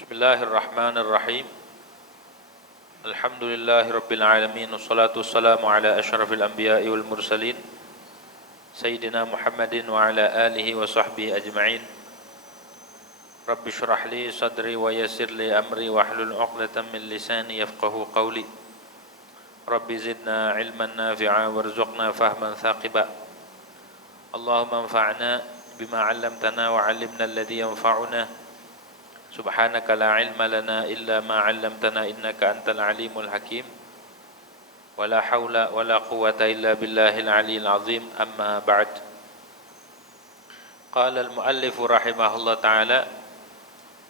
Bismillahirrahmanirrahim. Alhamdulillahirabbil alamin wassalatu wassalamu ala asyrafil anbiya'i wal mursalin sayyidina Muhammadin wa ala alihi wa sahbihi ajma'in. Rabbi shrah li sadri wa yassir li amri wahlul 'uqdatam min lisani yafqahu qawli. Rabbi zidna ilman nafi'a warzuqna fahman thaqiba. Allahumma anfa'na bima 'allamtana wa 'allimna alladhi yanfa'una. Subhanaka la ilma lana illa ma 'allamtana innaka antal alimul hakim. Wala haula wala quwwata illa billahil aliyyil azim. Amma ba'd. Qala al-muallif rahimahullah ta'ala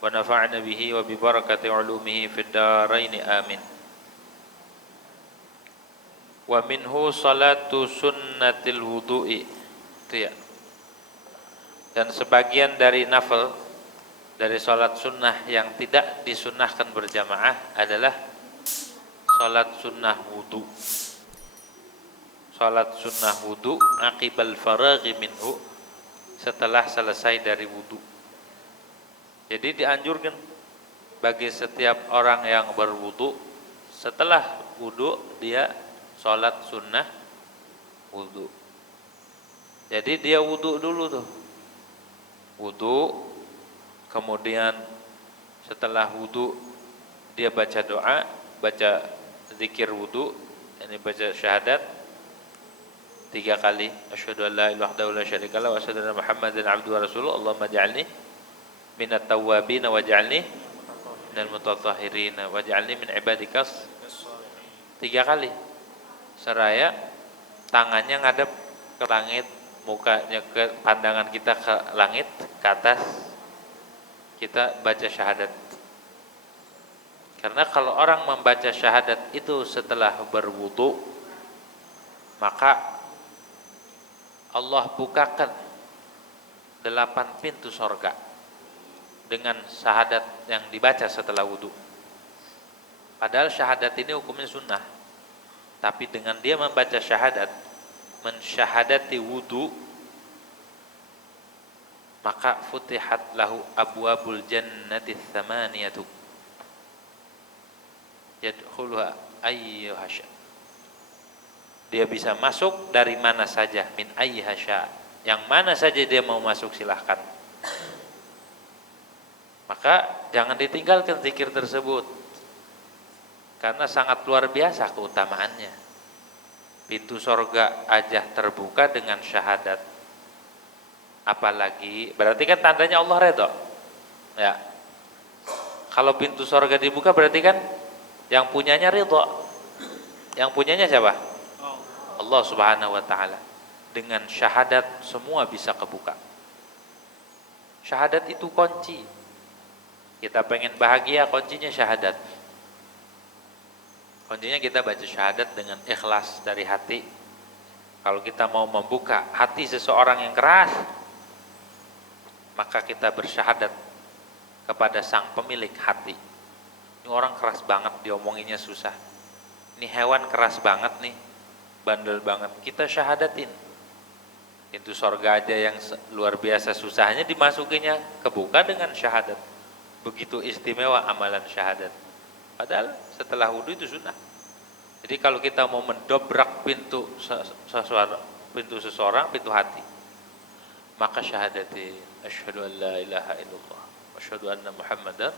wa nafa'na bihi wa bi barakati 'ulumihi fid dharain amin. Wa minhu salatu sunnatil wudu'i. Itu ya. Dan sebagian dari nafil dari salat sunnah yang tidak disunnahkan berjamaah adalah salat sunnah wudu. Salat sunnah wudu aqibal faraghi minhu, setelah selesai dari wudu. Jadi dianjurkan bagi setiap orang yang berwudu, setelah wudu dia salat sunnah wudu. Jadi dia wudu dulu tuh. Wudu, kemudian setelah wudu dia baca doa, baca zikir wudu, ini baca syahadat 3 kali, asyhadu an la ilaha illallah wa la syarika lahu wa asyhadu anna Muhammadan abduhu wa rasuluhu. Allahumma ij'alni minat tawwabin waj'alni minal mutatahhirin waj'alni min ibadikas. 3 kali. Seraya tangannya ngadep ke langit, mukanya ke pandangan kita ke langit, ke atas. Kita baca syahadat. Karena kalau orang membaca syahadat itu setelah berwudu, maka Allah bukakan 8 pintu sorga dengan syahadat yang dibaca setelah wudu. Padahal syahadat ini hukumnya sunnah, tapi dengan dia membaca syahadat, mensyahadati wudu, maka futihat lahu abwabul jannati tsamaniyatu yadkhuluha ayyuhasya. Dia bisa masuk dari mana saja, min ayyuhasya, yang mana saja dia mau masuk silahkan. Maka jangan ditinggalkan zikir tersebut, karena sangat luar biasa keutamaannya. Pintu sorga aja terbuka dengan syahadat, apalagi berarti kan tandanya Allah redho ya. Kalau pintu sorga dibuka berarti kan yang punyanya ridho. Yang punyanya siapa? Allah subhanahu wa ta'ala. Dengan syahadat semua bisa kebuka. Syahadat itu kunci. Kita pengen bahagia, kuncinya syahadat. Kuncinya kita baca syahadat dengan ikhlas dari hati. Kalau kita mau membuka hati seseorang yang keras, maka kita bersyahadat kepada sang pemilik hati. Ini orang keras banget, diomonginnya susah. Ini hewan keras banget nih, bandel banget. Kita syahadatin. Pintu sorga aja yang luar biasa susahnya dimasukinya, kebuka dengan syahadat. Begitu istimewa amalan syahadat. Padahal setelah wudu itu sunnah. Jadi kalau kita mau mendobrak pintu seseorang, pintu hati, maka syahadatin asyhadu an la ilaha illallah wa asyhadu anna Muhammadan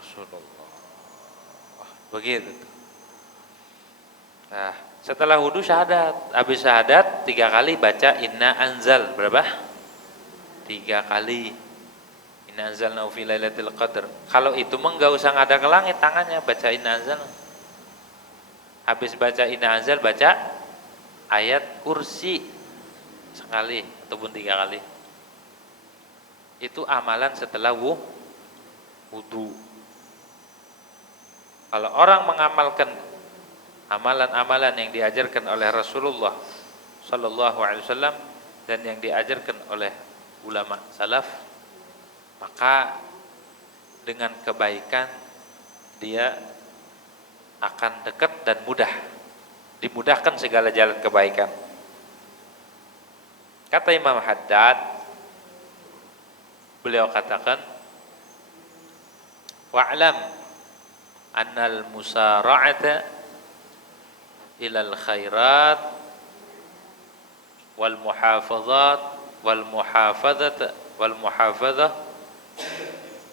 rasulullah. Begitu. Nah, setelah wudu syahadat, habis syahadat 3 kali baca inna anzal. Berapa? 3 kali. Inna anzalna fi lailatul qadar. Kalau itu mah enggak usah ngada ke langit tangannya, baca inna anzal. Habis baca inna anzal, baca ayat kursi sekali ataupun 3 kali. Itu amalan setelah wudu. Kalau orang mengamalkan amalan-amalan yang diajarkan oleh Rasulullah sallallahu alaihi wasallam dan yang diajarkan oleh ulama salaf, maka dengan kebaikan dia akan dekat dan mudah, dimudahkan segala jalan kebaikan. Kata Imam Haddad, beliau katakan Wa'lam annal musara'ata ilal khairat wal muhafazat wal muhafadzah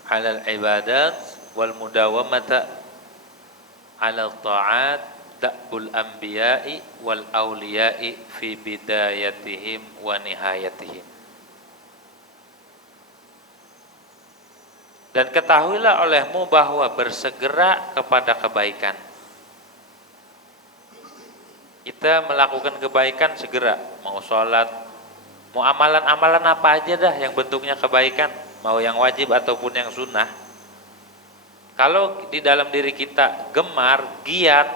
'alal ibadat wal mudawamata 'alal ta'at da'bul anbiya'i wal awliya'i fi bidayatihim wa nihayatihim. Dan ketahuilah olehmu bahwa bersegera kepada kebaikan. Kita melakukan kebaikan segera, mau sholat, mau amalan-amalan apa aja dah yang bentuknya kebaikan, mau yang wajib ataupun yang sunnah. Kalau di dalam diri kita gemar, giat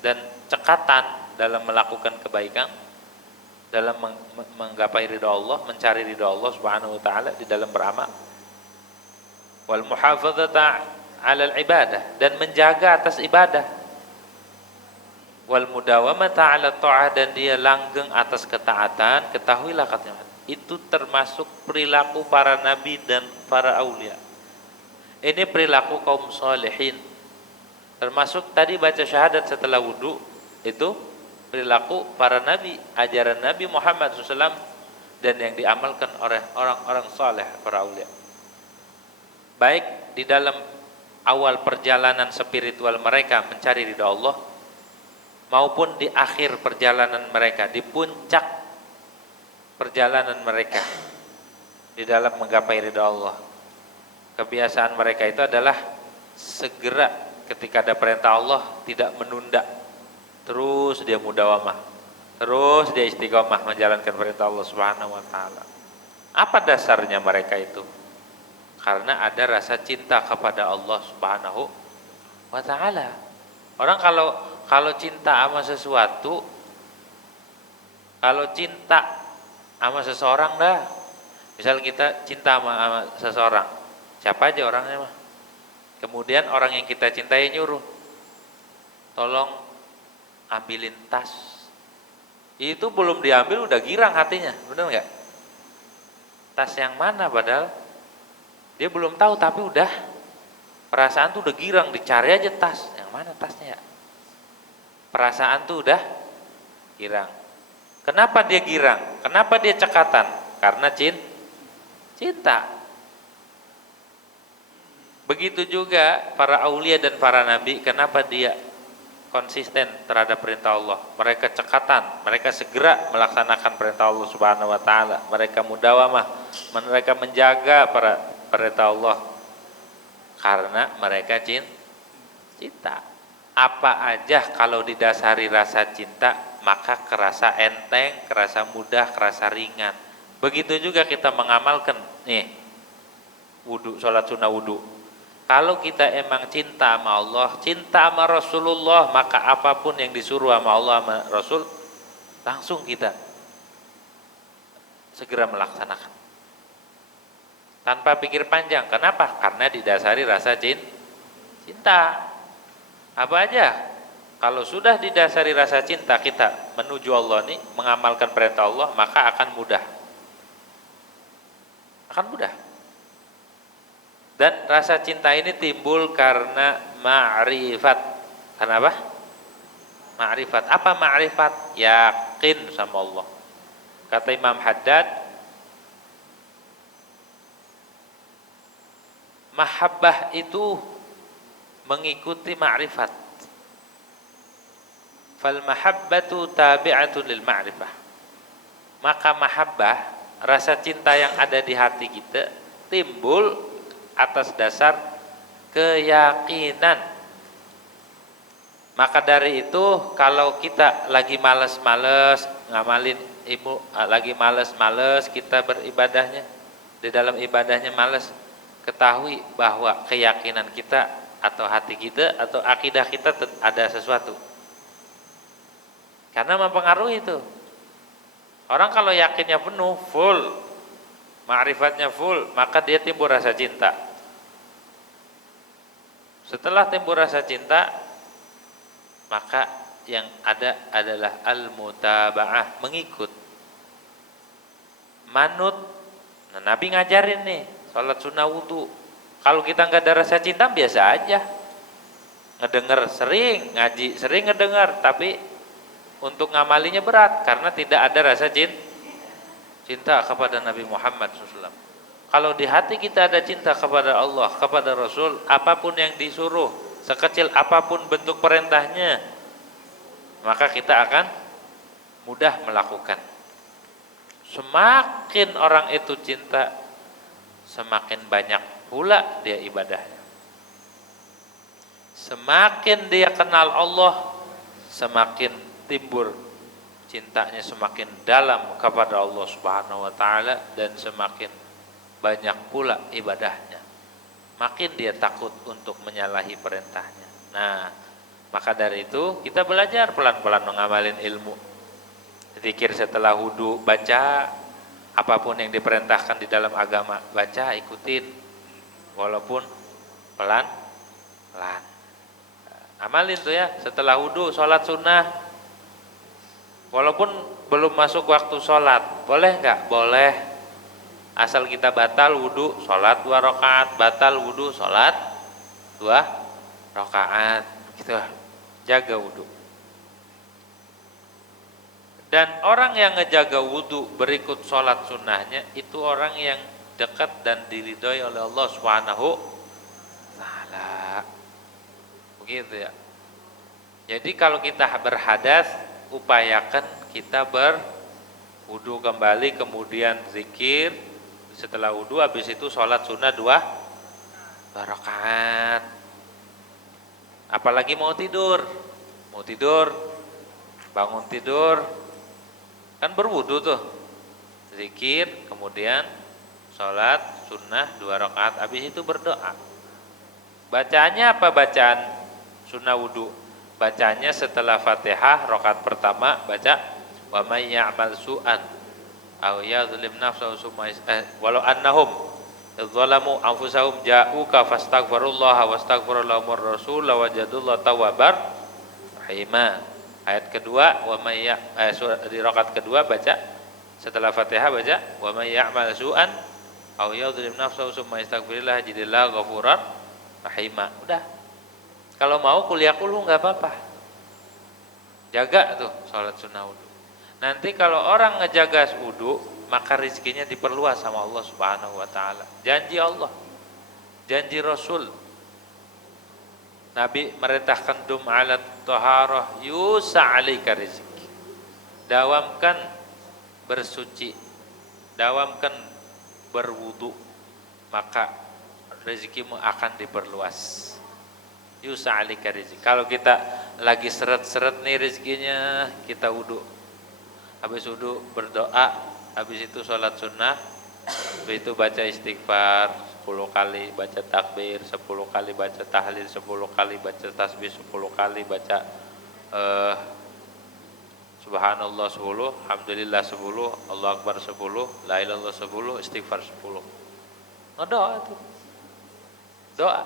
dan cekatan dalam melakukan kebaikan, dalam menggapai ridha Allah, mencari ridha Allah Subhanahu wa taala di dalam beramal. Wal muhafadzata 'alal ibadah, dan menjaga atas ibadah. Wal mudawamata 'ala ta'ah, dan dia langgeng atas ketaatan. Ketahuilah katanya, itu termasuk perilaku para nabi dan para aulia. Ini perilaku kaum salihin. Termasuk tadi baca syahadat setelah wudu, itu perilaku para nabi, ajaran Nabi Muhammad SAW, dan yang diamalkan oleh orang-orang saleh, para aulia. Baik di dalam awal perjalanan spiritual mereka mencari ridha Allah, maupun di akhir perjalanan mereka, di puncak perjalanan mereka di dalam menggapai ridha Allah. Kebiasaan mereka itu adalah segera ketika ada perintah Allah, tidak menunda, terus dia mudawamah, terus dia istiqomah menjalankan perintah Allah Subhanahu wa taala. Apa dasarnya mereka itu? Karena ada rasa cinta kepada Allah Subhanahu wa taala. Orang kalau cinta sama sesuatu, kalau cinta sama seseorang dah, misal kita cinta sama seseorang, siapa aja orangnya mah, kemudian orang yang kita cintai nyuruh, tolong ambilin tas, itu belum diambil udah girang hatinya, benar nggak? Tas yang mana, padahal dia belum tahu, tapi udah perasaan tuh udah girang, dicari aja tas, yang mana tasnya ya? Perasaan tuh udah girang. Kenapa dia girang? Kenapa dia cekatan? Karena cinta. Begitu juga para aulia dan para nabi, kenapa dia konsisten terhadap perintah Allah? Mereka cekatan, mereka segera melaksanakan perintah Allah Subhanahu wa taala. Mereka mudawamah, mereka menjaga perintah Allah karena mereka cinta. Apa aja kalau didasari rasa cinta, maka kerasa enteng, kerasa mudah, kerasa ringan. Begitu juga kita mengamalkan nih wudu, sholat sunnah wudu. Kalau kita emang cinta sama Allah, cinta sama Rasulullah, maka apapun yang disuruh sama Allah sama Rasul, langsung kita segera melaksanakan tanpa pikir panjang. Kenapa? Karena didasari rasa cinta. Apa aja kalau sudah didasari rasa cinta kita menuju Allah nih, mengamalkan perintah Allah, maka akan mudah. Dan rasa cinta ini timbul karena ma'rifat. Karena apa? Ma'rifat. Apa ma'rifat? Yakin sama Allah. Kata Imam Haddad, mahabbah itu mengikuti ma'rifat. Fal mahabbatu tabi'atun lil ma'rifah. Maka mahabbah, rasa cinta yang ada di hati kita, timbul atas dasar keyakinan. Maka dari itu kalau kita lagi males-males ngamalin lagi males-males kita beribadahnya, di dalam ibadahnya males, ketahui bahwa keyakinan kita atau hati kita atau akidah kita ada sesuatu, karena mempengaruhi itu. Orang kalau yakinnya penuh, full, ma'rifatnya full, maka dia timbul rasa cinta. Setelah timbul rasa cinta, maka yang ada adalah al-mutaba'ah, mengikut, manut. Nah, Nabi ngajarin nih sholat sunnah wudu, Kalau kita nggak ada rasa cinta biasa aja. Ngedengar sering, ngaji sering ngedengar, tapi untuk ngamalinya berat karena tidak ada rasa cinta kepada Nabi Muhammad SAW. Kalau di hati kita ada cinta kepada Allah, kepada Rasul, apapun yang disuruh, sekecil apapun bentuk perintahnya, maka kita akan mudah melakukan. Semakin orang itu cinta, semakin banyak pula dia ibadahnya. Semakin dia kenal Allah, semakin timbul cintanya semakin dalam kepada Allah Subhanahu wa taala, dan semakin banyak pula ibadahnya. Makin dia takut untuk menyalahi perintahnya. Nah, maka dari itu kita belajar pelan-pelan mengamalin ilmu. Zikir setelah wudu, baca apapun yang diperintahkan di dalam agama, baca, ikutin walaupun pelan-pelan. Amalin tuh ya, setelah wudu sholat sunnah walaupun belum masuk waktu sholat, boleh nggak? Boleh, asal kita batal wudu sholat 2 rakaat, batal wudu sholat 2 rakaat gitu. Jaga wudu. Dan orang yang ngejaga wudu berikut sholat sunnahnya, itu orang yang dekat dan diridhoi oleh Allah Subhanahu taala. Begitu ya. Jadi kalau kita berhadas, upayakan kita berwudu kembali, kemudian zikir. Setelah wudu, habis itu sholat sunnah 2 rakaat. Apalagi mau tidur, bangun tidur, kan berwudu tuh, zikir, kemudian sholat sunnah 2 rakaat, habis itu berdoa. Bacaannya apa bacaan sunnah wudu? Bacanya setelah Fatihah rakaat pertama baca wa may ya'mal su'an aw yadhlim nafsahu summa walau annahum idzalamu anfusahum ja'uka fastaghfirullaha wastaghfirullahu rasul wajadullahu tawwabar rahima. Ayat kedua wa may di rakaat kedua baca setelah Fatihah baca wa may ya'mal su'an aw yadhlim nafsahu summa yastaghfirillah jadillahu ghafurar rahima. Udah. Kalau mau kuliah kulhu nggak apa-apa. Jaga tuh sholat sunnah wudu. Nanti kalau orang ngejaga wudu, maka rezekinya diperluas sama Allah Subhanahu wa taala. Janji Allah, janji Rasul. Nabi merintahkan dum ala taharah yusa alika rezeki. Dawamkan bersuci, dawamkan berwudu, maka rezekimu akan diperluas. Yusa alika rezeki. Kalau kita lagi seret-seret nih rezekinya, kita wudu. Habis wudu berdoa, habis itu sholat sunnah, habis itu baca istighfar 10 kali, baca takbir 10 kali, baca tahlil 10 kali, baca tasbih 10 kali, baca subhanallah 10, alhamdulillah 10, Allah akbar 10, la ilaha illallah 10, istighfar 10. Ngedoa tuh. Doa.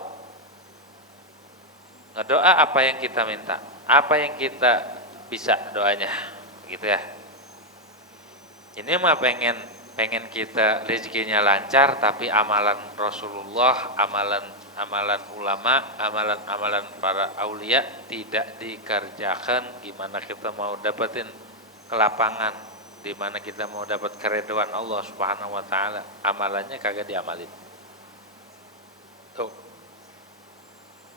Ngedoa apa yang kita minta, apa yang kita bisa doanya, gitu ya. Ini mah pengen kita rezekinya lancar, tapi amalan Rasulullah, amalan ulama, amalan para aulia tidak dikerjakan. Gimana kita mau dapetin kelapangan, di mana kita mau dapat keridhaan Allah Subhanahu wa taala, amalannya kagak diamalin. Tuh.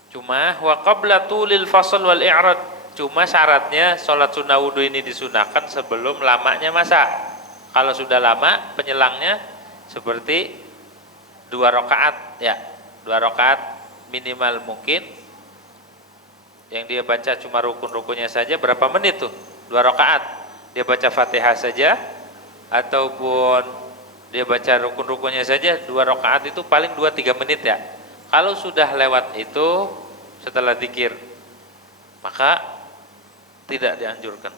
Cuma wa qabla tulil fasl wal i'rad. Cuma syaratnya sholat sunnah wudu ini disunahkan sebelum lamanya masa. Kalau sudah lama penyelangnya seperti 2 rakaat ya, 2 rakaat minimal mungkin. Yang dia baca cuma rukun-rukunnya saja, berapa menit tuh? 2 rakaat. Dia baca Fatihah saja ataupun dia baca rukun-rukunnya saja, 2 rakaat itu paling 2-3 menit ya. Kalau sudah lewat itu setelah zikir, maka tidak dianjurkan.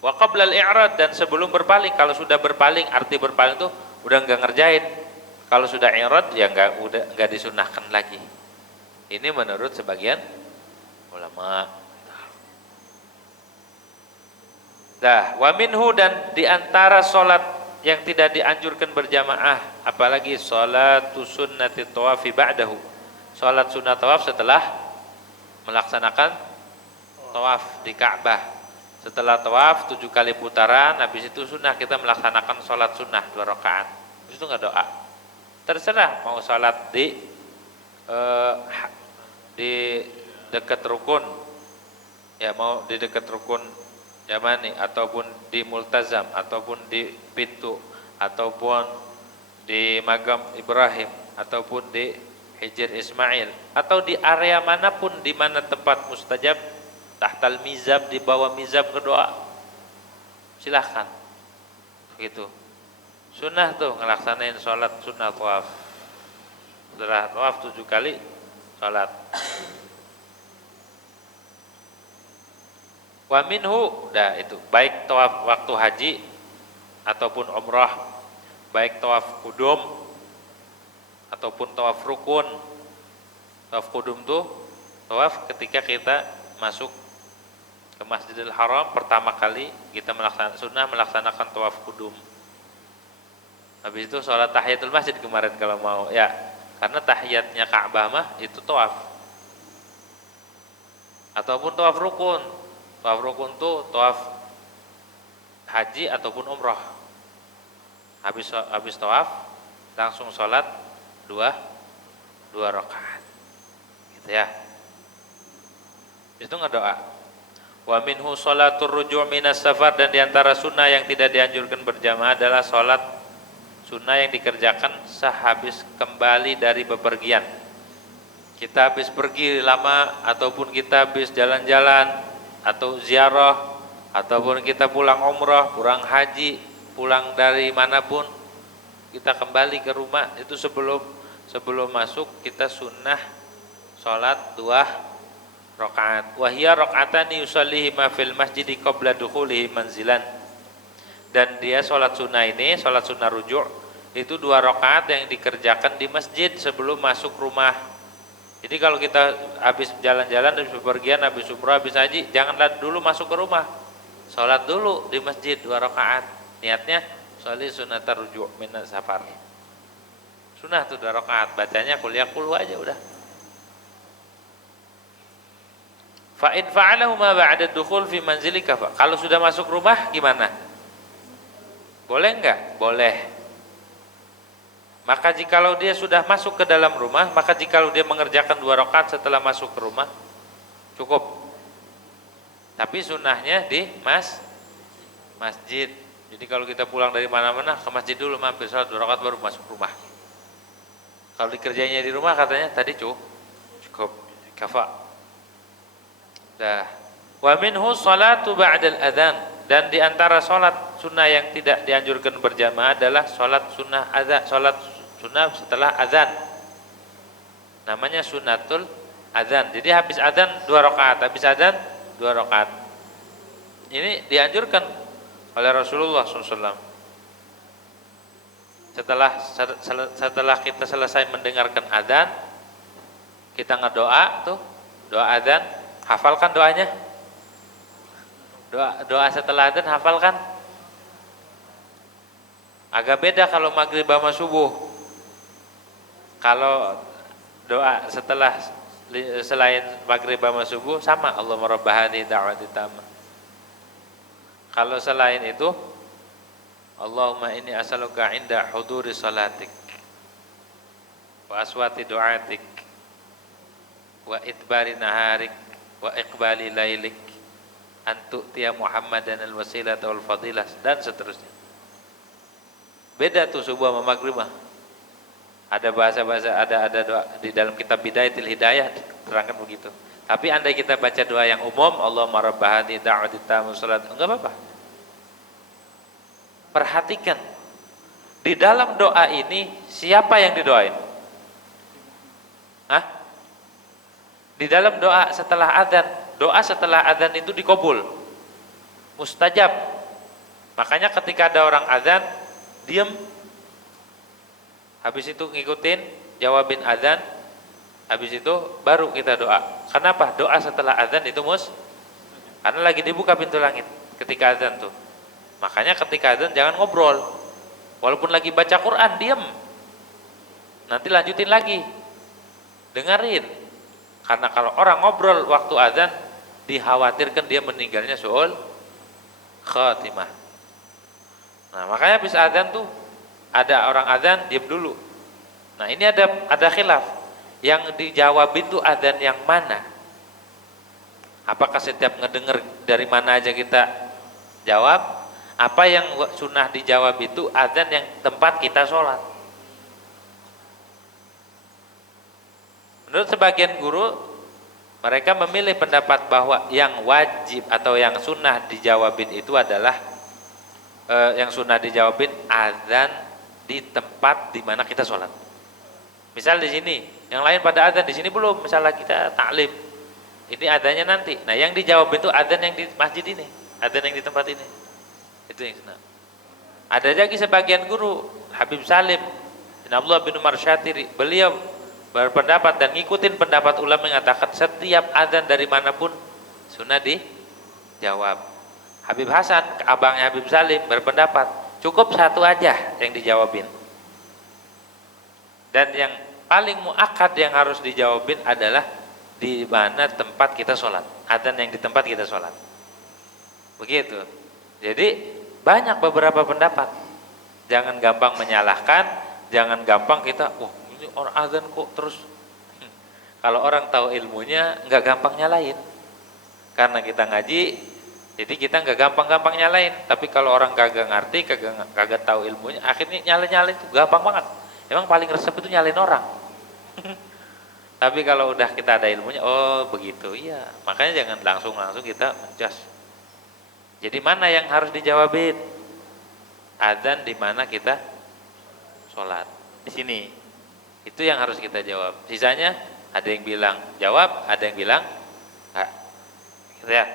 Wa qabla al-i'rad, dan sebelum berpaling. Kalau sudah berpaling, arti berpaling itu udah enggak ngerjain. Kalau sudah i'rad ya enggak disunahkan lagi. Ini menurut sebagian ulama. Dah, wa minhu, dan diantara sholat yang tidak dianjurkan berjamaah, apalagi salatu sunnati tawafi ba'dahu, salat sunnah tawaf setelah melaksanakan tawaf di Ka'bah. Setelah tawaf 7 kali putaran, habis itu sunnah kita melaksanakan salat sunnah 2 rakaat. Habis itu enggak doa. Terserah mau salat di dekat rukun, ya mau di dekat rukun Yamani, ataupun di Multazam, ataupun di pintu, ataupun di Magam Ibrahim, ataupun di Hijr Ismail, atau di area manapun di mana tempat mustajab, tahtal mizab, di bawah mizab berdoa, silahkan. Begitu. Sunnah tuh ngelaksanain sholat sunnah tawaf. Setelah tawaf 7 kali sholat. Wa minhu, dah itu baik tawaf waktu haji ataupun umrah, baik tawaf kudum ataupun tawaf rukun. Tawaf kudum tuh tawaf ketika kita masuk ke Masjidil Haram pertama kali, kita melaksanakan tawaf kudum. Habis itu sholat tahiyatul masjid kemarin kalau mau, ya karena tahiyatnya Ka'bah mah itu tawaf. Ataupun tawaf rukun. Tawaf rukun tuh tawaf haji ataupun umrah. Habis tawaf langsung sholat 2 rakaat. Gitu ya. Itu ngedoa. Wa minhu sholatur ruju' minas safar, dan diantara sunnah yang tidak dianjurkan berjamaah adalah sholat sunnah yang dikerjakan sehabis kembali dari bepergian. Kita habis pergi lama, ataupun kita habis jalan-jalan atau ziarah, ataupun kita pulang umrah, pulang haji, pulang dari manapun, kita kembali ke rumah, itu sebelum masuk kita sunnah sholat 2 rakaat. Wa hiya rakaatani yusallihi ma fil masjidi qabla dukhulihi manzilan. Dan dia sholat sunnah ini, sholat sunnah rujuk, itu 2 rakaat yang dikerjakan di masjid sebelum masuk rumah. Jadi kalau kita habis jalan-jalan, habis bepergian, habis umrah, habis haji, janganlah dulu masuk ke rumah, sholat dulu di masjid 2 rakaat. Niatnya sholli sunnatar rujuk minas safar. Sunnah tuh 2 rakaat, bacanya kuliah qul aja udah. Fa in fa'alahu ma ba'da dukhul fi manzilika. Kalau sudah masuk rumah gimana? Boleh enggak? Boleh. Maka jikalau dia sudah masuk ke dalam rumah, maka jikalau dia mengerjakan 2 rakaat setelah masuk ke rumah, cukup. Tapi sunnahnya di masjid. Jadi kalau kita pulang dari mana-mana ke masjid dulu, mampir sholat 2 rakaat baru masuk rumah. Kalau dikerjanya di rumah katanya tadi cukup kafa. Dah. Wa minhu sholatu ba'dal adzan, dan di antara sholat sunnah yang tidak dianjurkan berjamaah adalah sholat sunnah adzan, sholat sunnah setelah adzan. Namanya sunnatul adzan. Jadi habis adzan 2 rakaat, habis adzan 2 rakaat. Ini dianjurkan oleh Rasulullah SAW. Setelah kita selesai mendengarkan adzan, kita ngedoa tuh, doa adzan, hafalkan doanya. Doa setelah adzan hafalkan. Agak beda kalau maghrib sama subuh. Kalau doa selain maghrib sama subuh sama, Allahumma rabb hadhihi da'wati tammah. Kalau selain itu, Allahumma inni as'aluka 'inda huduri salatik wa aswati du'atik wa itbari naharik wa iqbali lailik an tu'tiya Muhammadan al-wasilata wal fadilah, dan seterusnya. Beda tuh subuh sama maghrib mah. Ada bahasa-bahasa, ada doa di dalam kitab Bidayatul Hidayah diterangkan begitu. Tapi andai kita baca doa yang umum, Allahumma rabb hadhihi da'wati tammah salat, enggak apa-apa. Perhatikan di dalam doa ini siapa yang didoain? Hah? Di dalam doa setelah adzan itu dikabul, mustajab. Makanya ketika ada orang adzan, diam. Habis itu ngikutin, jawabin adzan. Habis itu baru kita doa. Kenapa? Doa setelah adzan itu karena lagi dibuka pintu langit ketika adzan tuh. Makanya ketika adzan jangan ngobrol. Walaupun lagi baca Quran, diam. Nanti lanjutin lagi. Dengerin. Karena kalau orang ngobrol waktu azan, dikhawatirkan dia meninggalnya su'ul khatimah. Nah, makanya habis azan tuh ada orang azan diam dulu. Nah, ini ada khilaf. Yang dijawab itu azan yang mana? Apakah setiap ngedenger dari mana aja kita jawab? Apa yang sunnah dijawab itu azan yang tempat kita sholat? Menurut sebagian guru, mereka memilih pendapat bahwa yang wajib atau yang sunnah dijawabin itu adalah yang sunnah dijawabin azan di tempat di mana kita sholat. Misal di sini, yang lain pada azan, di sini belum. Misalnya kita taklim, ini adanya nanti. Nah, yang dijawab itu azan yang di masjid ini, azan yang di tempat ini. Itu yang sunnah. Ada lagi sebagian guru, Habib Salim bin Abdullah bin Umar Syatiri, beliau berpendapat dan ngikutin pendapat ulama yang mengatakan setiap azan dari manapun sunnah dijawab. Habib Hasan, abangnya Habib Salim, berpendapat cukup satu aja yang dijawabin. Dan yang paling muakkad yang harus dijawabin adalah di mana tempat kita sholat, azan yang di tempat kita sholat. Begitu. Jadi banyak beberapa pendapat. Jangan gampang menyalahkan, jangan gampang kita, wah ini orang azan kok terus. Kalau orang tahu ilmunya nggak gampang nyalain. Karena kita ngaji, jadi kita nggak gampang-gampang nyalain. Tapi kalau orang kagak ngerti, kagak tahu ilmunya, akhirnya nyalain itu gampang banget. Emang paling resep itu nyalain orang. Tapi kalau udah kita ada ilmunya, oh begitu, iya. Makanya jangan langsung kita menjas. Jadi mana yang harus dijawabin? Adzan di mana kita sholat. Di sini. Itu yang harus kita jawab. Sisanya ada yang bilang jawab, ada yang bilang enggak. Gitu ya.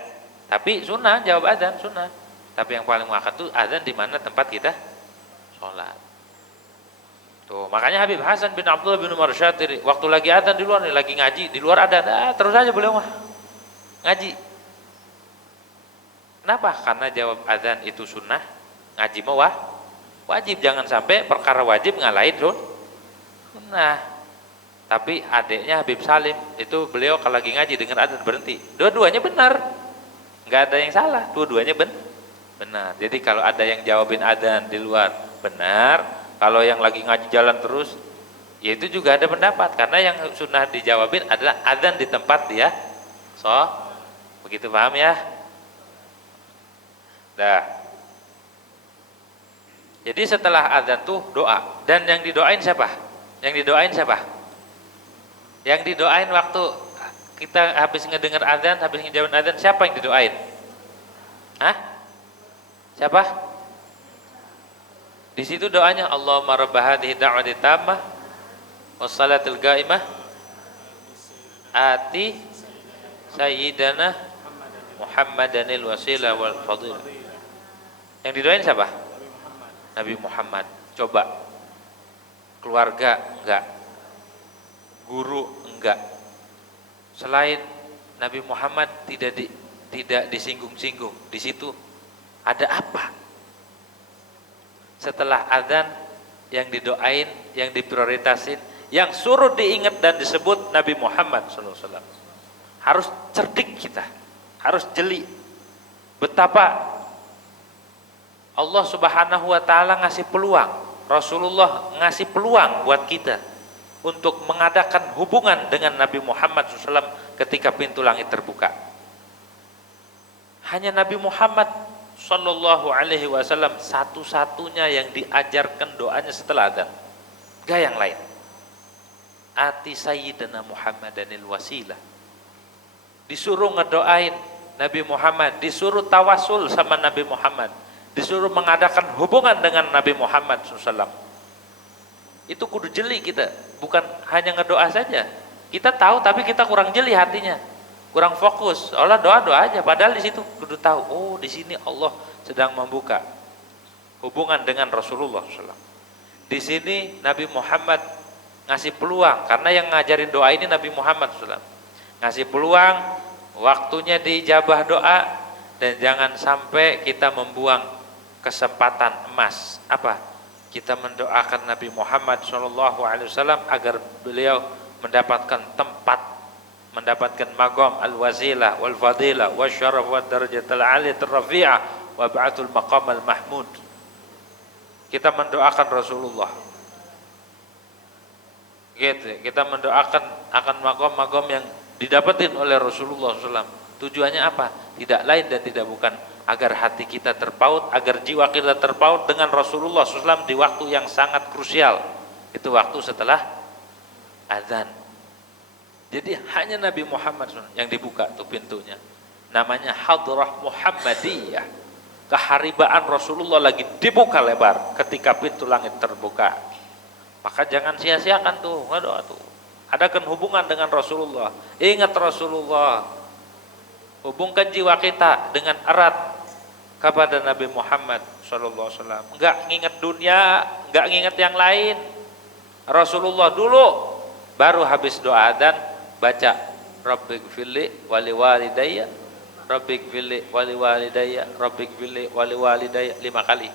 Tapi sunnah, jawab adzan sunnah. Tapi yang paling muakkad itu adzan di mana tempat kita sholat. Tuh, makanya Habib Hasan bin Abdullah bin Umar Syatiri waktu lagi adzan di luar nih, lagi ngaji, di luar ada, terus aja beliau mah ngaji. Kenapa? Karena jawab adzan itu sunnah, ngaji mah wajib. Jangan sampai perkara wajib ngalahin sunnah. Tapi adiknya Habib Salim itu beliau kalau lagi ngaji dengan adzan berhenti. Dua-duanya benar, nggak ada yang salah. Dua-duanya benar. Jadi kalau ada yang jawabin adzan di luar benar, kalau yang lagi ngaji jalan terus, ya itu juga ada pendapat. Karena yang sunnah dijawabin adalah adzan di tempat dia. Begitu paham ya? Dah. Jadi setelah adzan tuh doa, dan yang didoain siapa? Yang didoain siapa? Yang didoain waktu kita habis ngedengar adzan, habis ngejawabin adzan, siapa yang didoain? Hah? Siapa? Di situ doanya Allahumma rabb hadhihi da'wati tammah wassalatul qaimah ati sayyidana Muhammadanil wasilah wal fadilah. Yang didoain siapa? Nabi Muhammad. Coba. Keluarga enggak. Guru enggak. Selain Nabi Muhammad tidak disinggung-singgung. Di situ ada apa? Setelah adzan yang didoain, yang diprioritasin, yang suruh diingat dan disebut Nabi Muhammad SAW. Harus cerdik kita, harus jeli. Betapa Allah Subhanahu wa taala ngasih peluang, Rasulullah ngasih peluang buat kita untuk mengadakan hubungan dengan Nabi Muhammad SAW ketika pintu langit terbuka. Hanya Nabi Muhammad Sallallahu Alaihi Wasallam satu-satunya yang diajarkan doanya setelah adzan, gak yang lain. Ati sayyidina Muhammadanil wasilah. Disuruh ngedoain Nabi Muhammad, disuruh tawasul sama Nabi Muhammad, disuruh mengadakan hubungan dengan Nabi Muhammad SAW. Itu kudu jeli kita, bukan hanya ngedoa saja. Kita tahu tapi kita kurang jeli hatinya, kurang fokus. Allah doa aja, padahal di situ kudu tahu. Oh, di sini Allah sedang membuka hubungan dengan Rasulullah SAW. Di sini Nabi Muhammad ngasih peluang, karena yang ngajarin doa ini Nabi Muhammad SAW. Ngasih peluang, waktunya diijabah doa, dan jangan sampai kita membuang kesempatan emas. Apa? kita mendoakan Nabi Muhammad SAW agar beliau mendapatkan tempat, mendapatkan maqam al-wazilah wal fadilah wa syaraf wa darajatul aliyatul rafi'ah wa ba'atul maqam al-mahmud. Kita mendoakan Rasulullah. Gitu, kita mendoakan akan maqam-maqam yang didapatin oleh Rasulullah SAW. Tujuannya apa? Tidak lain dan tidak bukan agar hati kita terpaut, agar jiwa kita terpaut dengan Rasulullah SAW di waktu yang sangat krusial. Itu waktu setelah azan. Jadi hanya Nabi Muhammad SAW yang dibuka tuh pintunya. Namanya Hadrah Muhammadiyah. Keharibaan Rasulullah lagi dibuka lebar ketika pintu langit terbuka. Maka jangan sia-siakan tuh, ngadoa tuh. Adakan hubungan dengan Rasulullah. Ingat Rasulullah. Hubungkan jiwa kita dengan erat kepada Nabi Muhammad SAW. Enggak nginget dunia, enggak nginget yang lain. Rasulullah dulu, baru habis doa adzan baca Rabbighfirli wali walidayya, Rabbighfirli wali walidayya, Rabbighfirli wali walidayya 5 kali.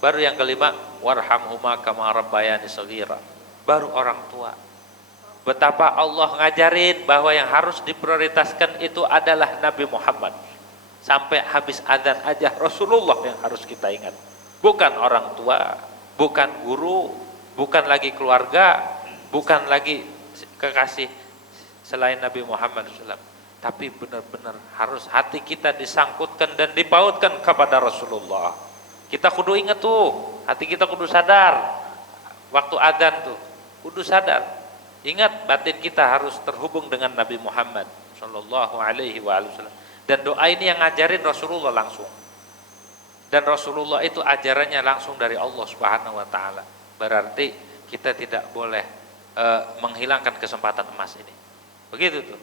Baru yang kelima, warhamhuma kama rabbayani shaghira. Baru orang tua. Betapa Allah ngajarin bahwa yang harus diprioritaskan itu adalah Nabi Muhammad. Sampai habis adzan aja Rasulullah yang harus kita ingat. Bukan orang tua, bukan guru, bukan lagi keluarga, bukan lagi kekasih selain Nabi Muhammad SAW. Tapi benar-benar harus hati kita disangkutkan dan dipautkan kepada Rasulullah. Kita kudu ingat tuh, hati kita kudu sadar. Waktu adzan tuh, kudu sadar. Ingat batin kita harus terhubung dengan Nabi Muhammad Sallallahu Alaihi Wasallam. Dan doa ini yang ngajarin Rasulullah langsung. Dan Rasulullah itu ajarannya langsung dari Allah Subhanahu Wa Taala. Berarti kita tidak boleh menghilangkan kesempatan emas ini. Begitu tuh.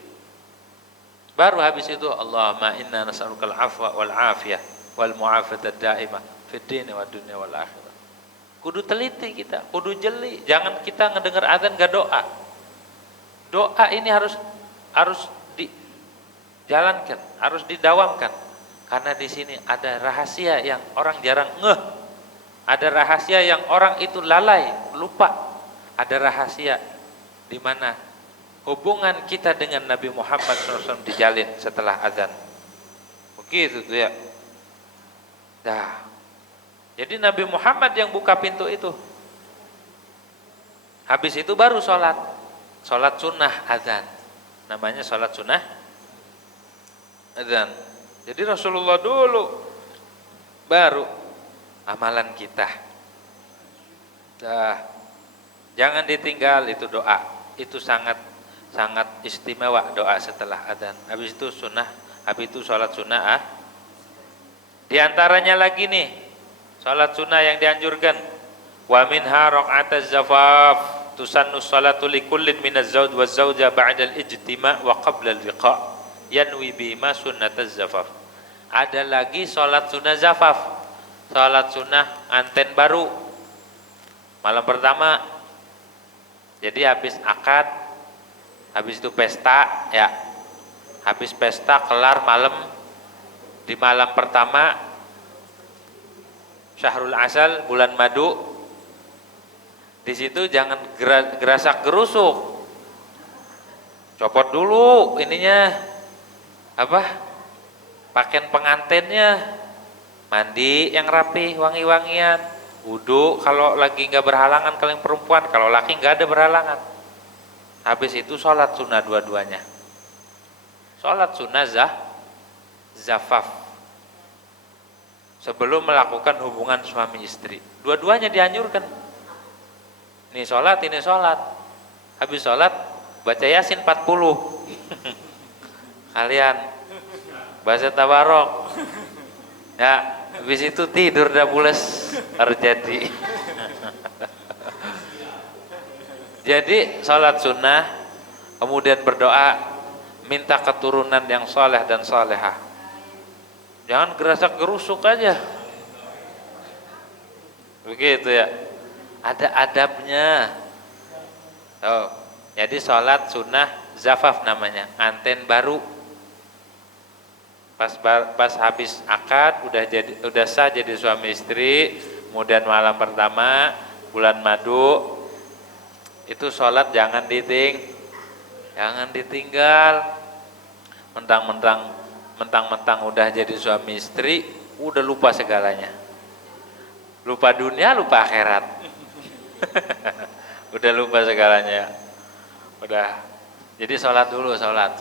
Baru habis itu Allahumma inna nas'alukal afwa wal afiyah wal mu'afatad daimah fid dini wad dunya wal akhirah. Kudu teliti kita, kudu jeli. Jangan kita ngedengar adzan gak doa. Doa ini harus dijalankan, harus didawamkan. Karena di sini ada rahasia yang orang jarang ngeh. Ada rahasia yang orang itu lalai, lupa. Ada rahasia di mana hubungan kita dengan Nabi Muhammad SAW dijalin setelah azan. Begitu tuh ya. Nah, jadi Nabi Muhammad yang buka pintu itu. Habis itu baru sholat. Sholat sunnah azan. Namanya sholat sunnah azan. Jadi Rasulullah dulu, baru amalan kita. Nah, jangan ditinggal itu doa. Itu sangat istimewa doa setelah azan. Habis itu sunnah, habis itu sholat sunnah. Di antaranya lagi nih, sholat sunnah yang dianjurkan. Wa minha raq'ataz zafaf. Tusannu salatu likullin minaz zawj waz zawja ba'da al-ijtima' wa qabla al-liqa' yanwi bima sunnataz zafaf. Ada lagi salat sunnah zafaf. Salat sunnah anten baru. Malam pertama. Jadi habis akad, habis itu pesta ya. Habis pesta kelar malam, di malam pertama Syahrul Asal, bulan madu. Di situ jangan gerasak gerusuk. Copot dulu ininya apa? Pakaian pengantinnya. Mandi yang rapi, wangi-wangian. Wudu kalau lagi nggak berhalangan kalian perempuan, kalau laki nggak ada berhalangan. Habis itu sholat sunnah dua-duanya. Sholat sunnah zafaf. Sebelum melakukan hubungan suami istri. Dua-duanya dianjurkan. Ini sholat, ini sholat. Habis sholat baca Yasin 40. Kalian baca tabarok. Ya, habis itu tidur dah pules terjadi. Jadi sholat sunnah, kemudian berdoa, minta keturunan yang soleh dan solehah. Jangan gerasak gerusuk aja. Begitu ya. Ada adabnya. Oh, jadi sholat sunnah zafaf namanya, anten baru. Pas habis akad udah sah jadi suami istri, Kemudian malam pertama bulan madu itu sholat jangan ditinggal. Mentang-mentang udah jadi suami istri, udah lupa segalanya. Lupa dunia, lupa akhirat. Udah lupa segalanya. Udah. Jadi sholat dulu, sholat.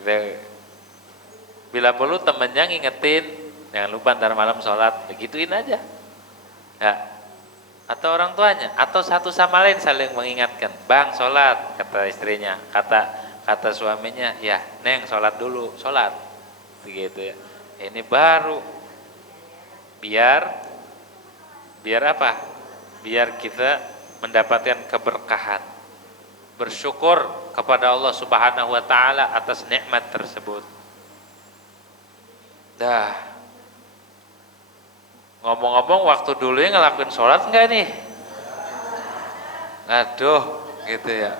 Gitu. Bila perlu temennya ngingetin, jangan lupa ntar malam sholat, begituin aja. Ya. Atau orang tuanya, atau satu sama lain saling mengingatkan. Bang sholat, kata istrinya, kata suaminya, ya Neng sholat dulu, sholat. Begitu ya. Ini baru. Biar apa? Biar kita mendapatkan keberkahan. Bersyukur kepada Allah Subhanahu wa taala atas nikmat tersebut. Dah. Ngomong-ngomong waktu dulu yang ngelakuin sholat enggak nih? Aduh, gitu ya.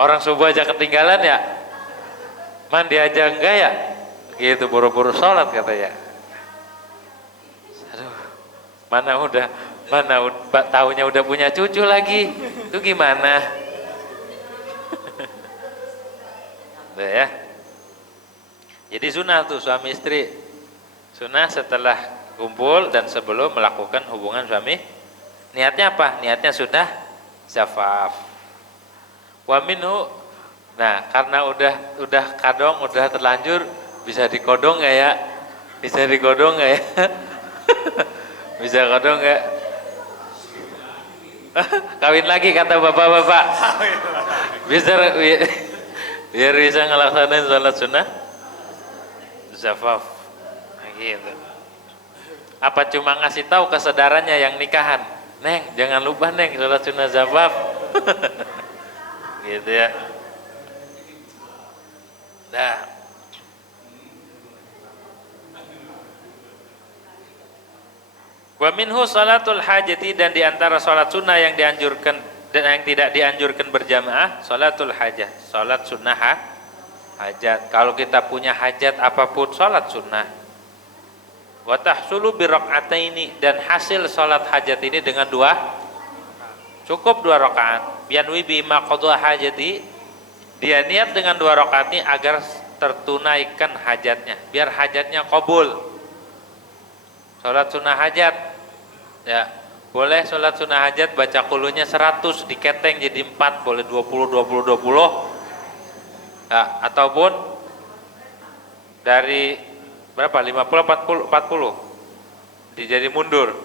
Orang subuh aja ketinggalan ya? Mandi aja enggak ya? Gitu buru-buru sholat katanya. Aduh, mana taunya udah punya cucu lagi. Itu gimana? Udah ya. Jadi sunnah tuh suami istri. Sunnah setelah kumpul dan sebelum melakukan hubungan suami. Niatnya apa? Niatnya sudah zafaf. Wa minhu. Nah, karena udah kadong, udah terlanjur, bisa dikodong nggak ya? Bisa dikodong nggak ya? Bisa kodong nggak? Kawin lagi kata bapak-bapak. Bisa biar bisa ngelaksanain sholat sunnah zafaf gitu. Apa cuma ngasih tahu ke saudaranya yang nikahan, Neng jangan lupa Neng sholat sunnah zafaf. Gitu ya. Nah, wa minhu salatul hajati, dan diantara sholat sunnah yang dianjurkan dan yang tidak dianjurkan berjamaah, sholatul hajat, sholat sunnah hajat. Kalau kita punya hajat apapun, sholat sunnah. Wa tahsulu bi raka'ataini, dan hasil sholat hajat ini dengan cukup 2 rakaat. Bianwi bi ma qadha hajati, dia niat dengan 2 rakaat ini agar tertunaikan hajatnya, biar hajatnya qabul. Sholat sunnah hajat, ya. Boleh sholat sunnah hajat baca qulunya 100 diketeng jadi 4, boleh 20 ya, ataupun dari berapa 50 40 jadi mundur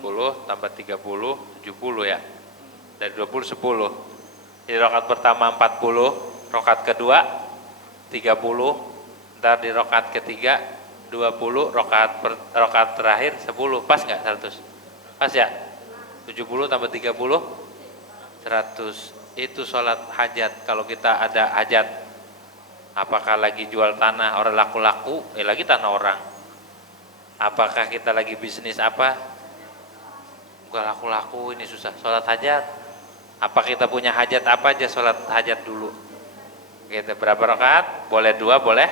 40 tambah 30 70 ya, dari 20 10. Jadi rakaat pertama 40, rakaat kedua 30, ntar di rakaat ketiga 20, rakaat terakhir 10. Pas nggak 100? Pas ya? 70 tambah 30 100. Itu sholat hajat. Kalau kita ada hajat, apakah lagi jual tanah orang laku-laku, lagi tanah orang, apakah kita lagi bisnis apa, enggak laku-laku, ini susah, sholat hajat. Apa kita punya hajat apa aja, sholat hajat dulu gitu. Berapa rakaat? Boleh 2, boleh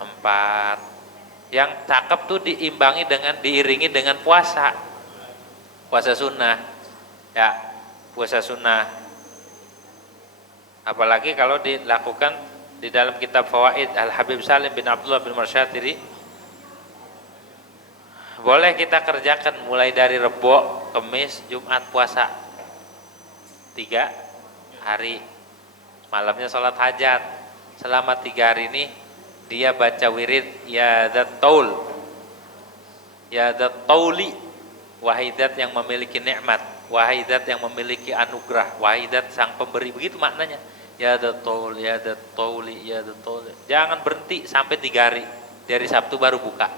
4. Yang cakep tuh diiringi dengan puasa sunnah ya, puasa sunnah. Apalagi kalau dilakukan di dalam kitab Fawaid Al-Habib Salim bin Abdullah bin Marsyatiri, boleh kita kerjakan mulai dari Rebo, Kemis, Jumat, puasa 3 hari. Malamnya sholat hajat. Selama 3 hari ini dia baca wirid ya dzat taul, ya dzat tauli, wahai zat yang memiliki nikmat, wahai zat yang memiliki anugerah, wahai zat sang pemberi. Begitu maknanya. Ya dzat taul, ya dzat tauli, ya dzat tauli. Jangan berhenti sampai 3 hari. Dari Sabtu baru buka.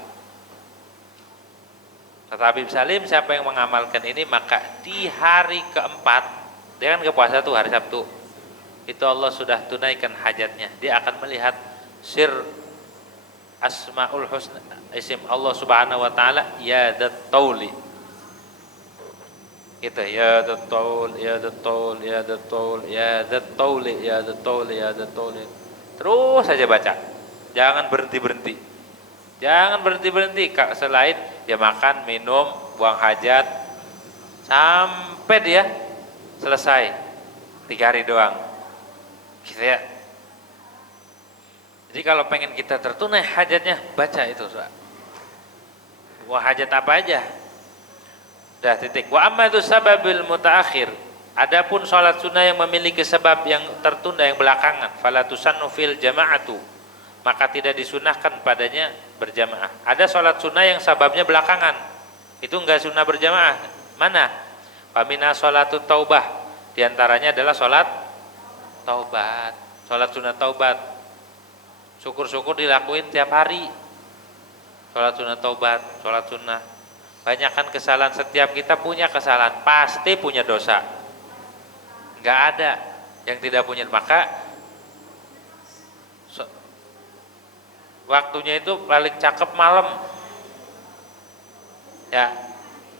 Kata Habib Salim, siapa yang mengamalkan ini, maka di hari keempat, dia kan ke puasa tuh hari Sabtu, itu Allah sudah tunaikan hajatnya. Dia akan melihat sir Asmaul Husna, isim Allah Subhanahu wa taala, ya dzat tauli. Gitu, ya dzat taul, ya dzat taul, ya dzat taul, ya dzat tauli, ya dzat tauli, ya dzat tauli. Terus saja baca. Jangan berhenti-berhenti. Jangan berhenti-berhenti selain dia makan, minum, buang hajat sampai dia selesai 3 hari doang. Gitu ya. Jadi kalau pengen kita tertunai hajatnya, baca itu. Buang hajat apa aja. Dah titik. Wa amma itu sababil mutaakhir. Adapun sholat sunnah yang memiliki sebab yang tertunda yang belakangan, fala tusannu fil jama'atu, maka tidak disunahkan padanya berjamaah. Ada sholat sunnah yang sebabnya belakangan, itu enggak sunnah berjamaah. Mana? Famina sholatu taubah, diantaranya adalah sholat taubat, sholat sunnah taubat. Syukur-syukur dilakuin tiap hari. Sholat sunnah taubat, sholat sunnah. Banyakkan kesalahan, setiap kita punya kesalahan, pasti punya dosa. Enggak ada yang tidak punya. Maka waktunya itu paling cakep malam. Ya,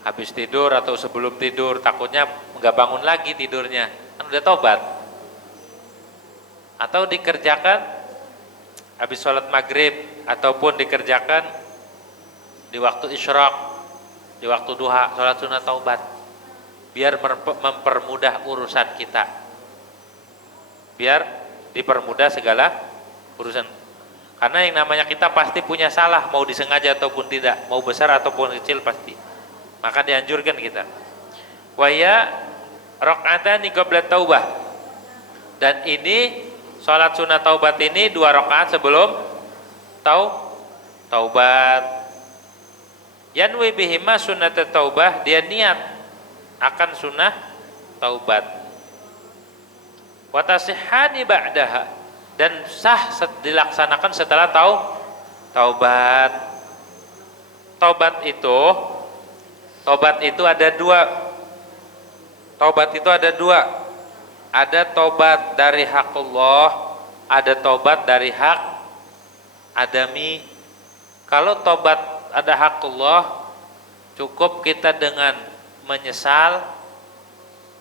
habis tidur atau sebelum tidur, takutnya enggak bangun lagi tidurnya. Kan udah tobat. Atau dikerjakan habis sholat maghrib, ataupun dikerjakan di waktu isyraq, di waktu duha, sholat sunnah taubat, biar mempermudah urusan kita, biar dipermudah segala urusan. Karena yang namanya kita pasti punya salah, mau disengaja ataupun tidak, mau besar ataupun kecil pasti. Maka dianjurkan kita. Waya rakaatani qabla taubah. Dan ini sholat sunnah taubat ini 2 rakaat sebelum taubat. Yanwi bihima sunnat taubah, dia niat akan sunnah taubat. Wa tasihhani ba'daha, dan sah dilaksanakan setelah taubat. Taubat itu ada 2. Taubat itu ada 2. Ada taubat dari hak Allah, ada taubat dari hak adami. Kalau taubat ada hak Allah, cukup kita dengan menyesal,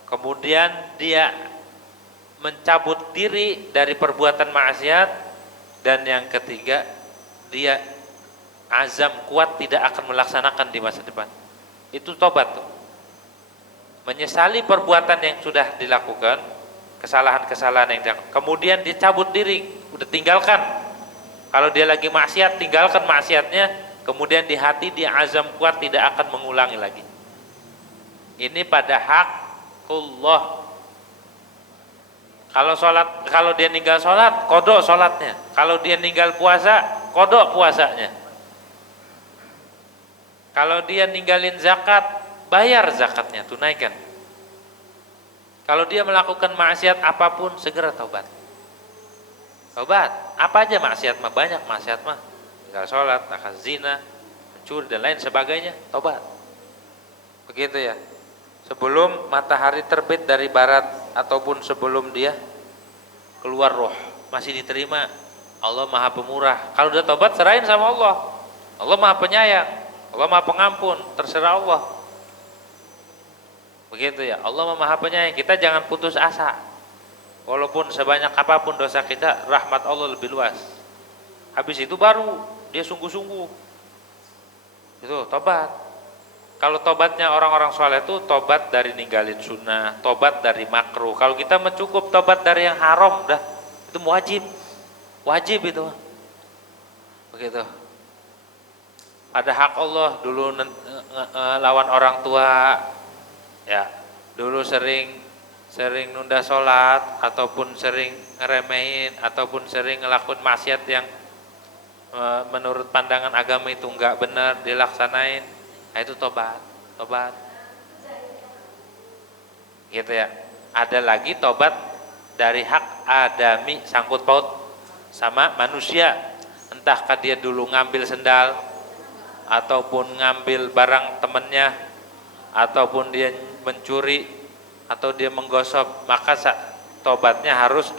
kemudian dia mencabut diri dari perbuatan maksiat, dan yang ketiga dia azam kuat tidak akan melaksanakan di masa depan. Itu tobat tuh. Menyesali perbuatan yang sudah dilakukan, kesalahan-kesalahan yang dilakukan, kemudian dicabut diri, udah tinggalkan. Kalau dia lagi maksiat, tinggalkan maksiatnya. Kemudian di hati dia azam kuat tidak akan mengulangi lagi. Ini pada hak Allah. Kalau dia ninggal sholat, kodok sholatnya. Kalau dia ninggal puasa, kodok puasanya. Kalau dia ninggalin zakat, bayar zakatnya, tunaikan. Kalau dia melakukan maksiat apapun, segera taubat. Taubat, apa aja maksiat mah, banyak maksiat mah. Tinggal sholat, akad zina, mencuri dan lain sebagainya, taubat. Begitu ya. Sebelum matahari terbit dari barat ataupun sebelum dia keluar roh, masih diterima. Allah Maha Pemurah. Kalau udah taubat, serahin sama Allah. Allah Maha Penyayang, Allah Maha Pengampun, terserah Allah. Begitu ya. Allah Maha Penyayang. Kita jangan putus asa. Walaupun sebanyak apapun dosa kita, rahmat Allah lebih luas. Habis itu baru dia sungguh-sungguh. Itu tobat. Kalau tobatnya orang-orang soleh itu tobat dari ninggalin sunnah, tobat dari makruh. Kalau kita mencukup tobat dari yang haram, udah itu wajib itu. Begitu. Ada hak Allah dulu lawan orang tua, ya. Dulu sering nunda sholat, ataupun sering ngeremehin, ataupun sering ngelakuin maksiat yang menurut pandangan agama itu enggak benar dilaksanain. Nah, itu tobat. Gitu ya. Ada lagi tobat dari hak adami, sangkut paut sama manusia. Entahkah dia dulu ngambil sendal, ataupun ngambil barang temennya, ataupun dia mencuri, atau dia menggosok, maka tobatnya harus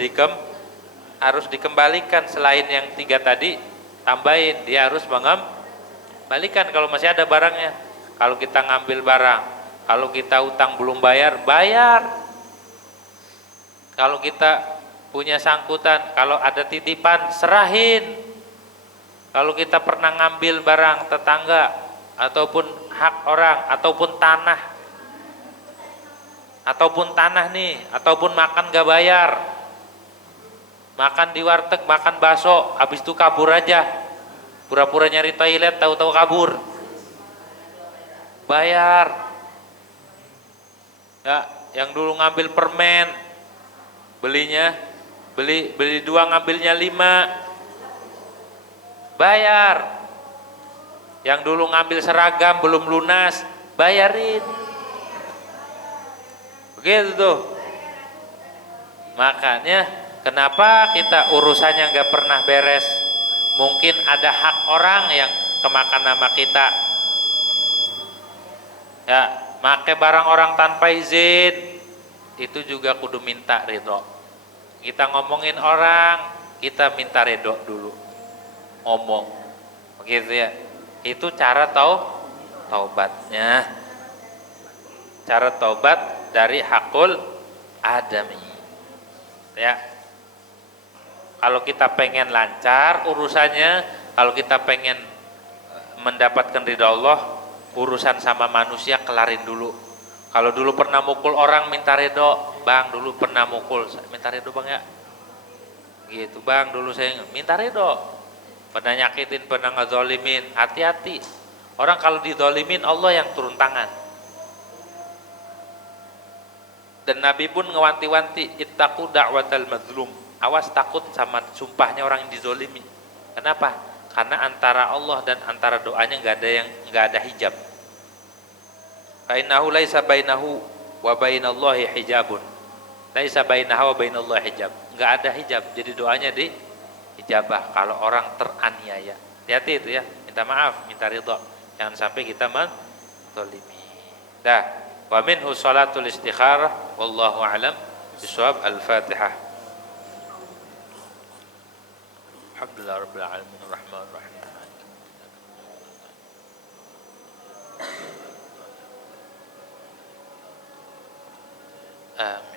dikembalikan. Selain yang 3 tadi, tambahin, dia harus mengembalikan kalau masih ada barangnya. Kalau kita ngambil barang, kalau kita utang belum bayar. Kalau kita punya sangkutan, kalau ada titipan, serahin. Kalau kita pernah ngambil barang tetangga ataupun hak orang ataupun tanah nih, ataupun makan gak bayar, makan di warteg, makan bakso, habis itu kabur aja, pura-pura nyari toilet, tahu-tahu kabur, bayar. Ya, yang dulu ngambil permen, beli 2 ngambilnya 5, bayar. Yang dulu ngambil seragam belum lunas, bayarin. Begitu tuh. Makanya kenapa kita urusannya nggak pernah beres? Mungkin ada hak orang yang kemakan nama kita. Ya, make barang orang tanpa izin, itu juga kudu minta ridho. Kita ngomongin orang, kita minta ridho dulu. Ngomong, begitu ya. Itu cara taubatnya. Cara taubat dari hakul adami. Ya. Kalau kita pengen lancar urusannya, kalau kita pengen mendapatkan ridha Allah, urusan sama manusia kelarin dulu. Kalau dulu pernah mukul orang minta ridho, bang dulu pernah mukul, minta ridho bang ya. Gitu bang, dulu saya minta ridho. Pernah nyakitin, pernah ngezolimin, hati-hati. Orang kalau dizolimin Allah yang turun tangan. Dan Nabi pun ngewanti-wanti, ittaqu da'watal mazlum. Awas takut sama sumpahnya orang yang dizolimi. Kenapa? Karena antara Allah dan antara doanya nggak ada hijab. Fa innahu laisa bainahu wa bainallahi hijabun. Laisa bainahu wa bainallahi hijab. Nggak ada hijab. Jadi doanya ijabah kalau orang teraniaya. Hati-hati itu ya, minta maaf, minta ridha. Jangan sampai kita menzalimi. Dah, wa minhu sholatul istikharah wallahu alam bisawab. Al-Fatihah. Alhamdulillah rabbil alamin arrahmanir rahim. Amin.